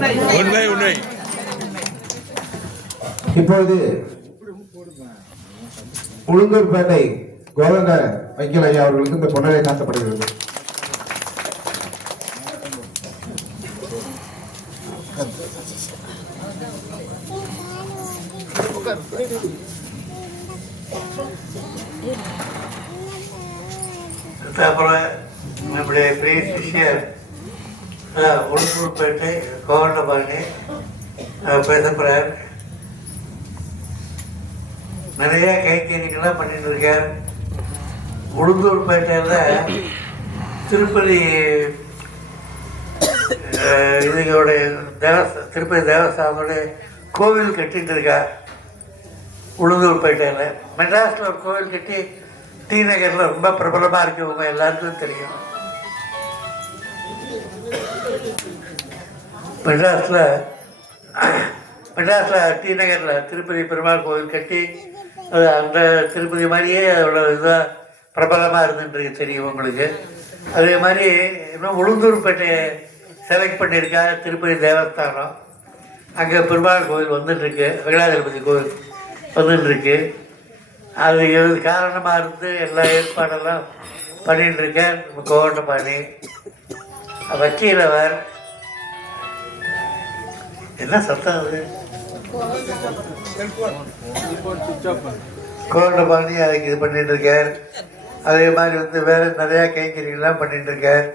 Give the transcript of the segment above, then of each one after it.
உண்மை உண்மை. இப்பொழுது உளுந்தூர்பேட்டை கோதண்ட வைக்கல் ஐயா அவர்களுக்கு இந்த பொன்னலை காட்டப்படுகிறது. அப்புறம் நம்முடைய பெரிய சிஷியர் உளுந்தூர்பேட்டை கோவண்டபாணி பேசப்படுறார். நிறைய கைத்தறிகள்லாம் பண்ணிட்டு இருக்கார். உளுந்தூர்பேட்டையில் திருப்பதி இதுகளுடைய திருப்பதி தேவஸ்தானோடைய கோவில் கட்டிட்டு இருக்கார். உளுந்தூர்பேட்டையில் மெட்ராஸில் ஒரு கோவில் கட்டி டி நகரில் ரொம்ப பிரபலமாக இருக்கவங்க எல்லாருக்கும் தெரியும். மெட்ராஸில் டி நகரில் திருப்பதி பெருமாள் கோவில் கட்டி அது அந்த திருப்பதி மாதிரியே அதோட இதாக பிரபலமாக இருந்துருக்கு தெரியும் உங்களுக்கு. அதே மாதிரி இன்னும் உளுந்தூர்பேட்டையை செலக்ட் பண்ணியிருக்கா திருப்பதி தேவஸ்தானம். அங்கே பெருமாள் கோவில் வந்துட்டுருக்கு, வெங்கடாஜலபதி கோவில் வந்துட்டுருக்கு. அது காரணமாக இருந்து எல்லா ஏற்பாடெல்லாம் பண்ணிட்டுருக்கேன். கோவண்டபாணி வக்கீலவர் என்ன சத்தம் அது கோவண்டபாணி அதுக்கு இது பண்ணிட்டு இருக்கார். அதே மாதிரி வேறு நிறையா கைங்கரியெல்லாம் பண்ணிட்டு இருக்கார்.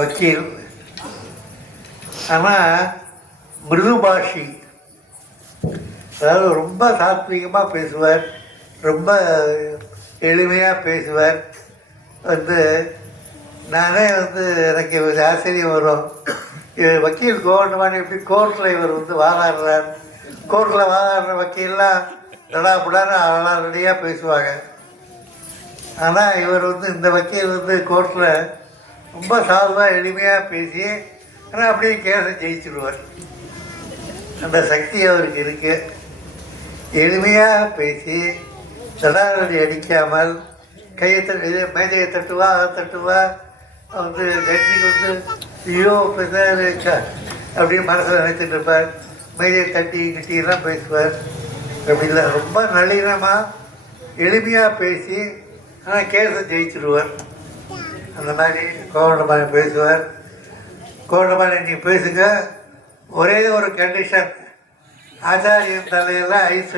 வக்கீல் ஆனால் மிருதுபாஷி, அதாவது ரொம்ப சாத்வீகமாக பேசுவார், ரொம்ப எளிமையாக பேசுவார். நானே எனக்கு ஆச்சரியம் வரும். வக்கீல் கோவண்டபாணி எப்படி கோர்ட்டில் இவர் வாதாடுறார், கோர்ட்டில் வாதாடுற வக்கீல்லாம் தடாபுடான்னு அதெல்லாம் ரெடியாக பேசுவாங்க. ஆனால் இவர் இந்த வக்கீல் கோர்ட்டில் ரொம்ப சாதுவாக எளிமையாக பேசி ஆனால் அப்படியே கேஸை ஜெயிச்சுடுவார். அந்த சக்தி அவருக்கு இருக்குது. எளிமையாக பேசி தடாரடி அடிக்காமல் கையை மேஜையை தட்டுவா, அதை தட்டுவா. ஜட்ஜிக்கு ஐயோ பேச அப்படின்னு மனசில் நினைச்சிட்டு இருப்பார். மேஜையை தட்டி கிட்டிலாம் பேசுவார். அப்படி இல்லை, ரொம்ப நளினமாக எளிமையாக பேசி ஆனால் கேஸை ஜெயிச்சிடுவார். அந்த மாதிரி கோவண்டபாணி பேசுவார். கோவண்டபாணி நீங்கள் பேசுங்க, ஒரே ஒரு கண்டிஷன், ஆச்சாரியன் தலையில் ஐஸ்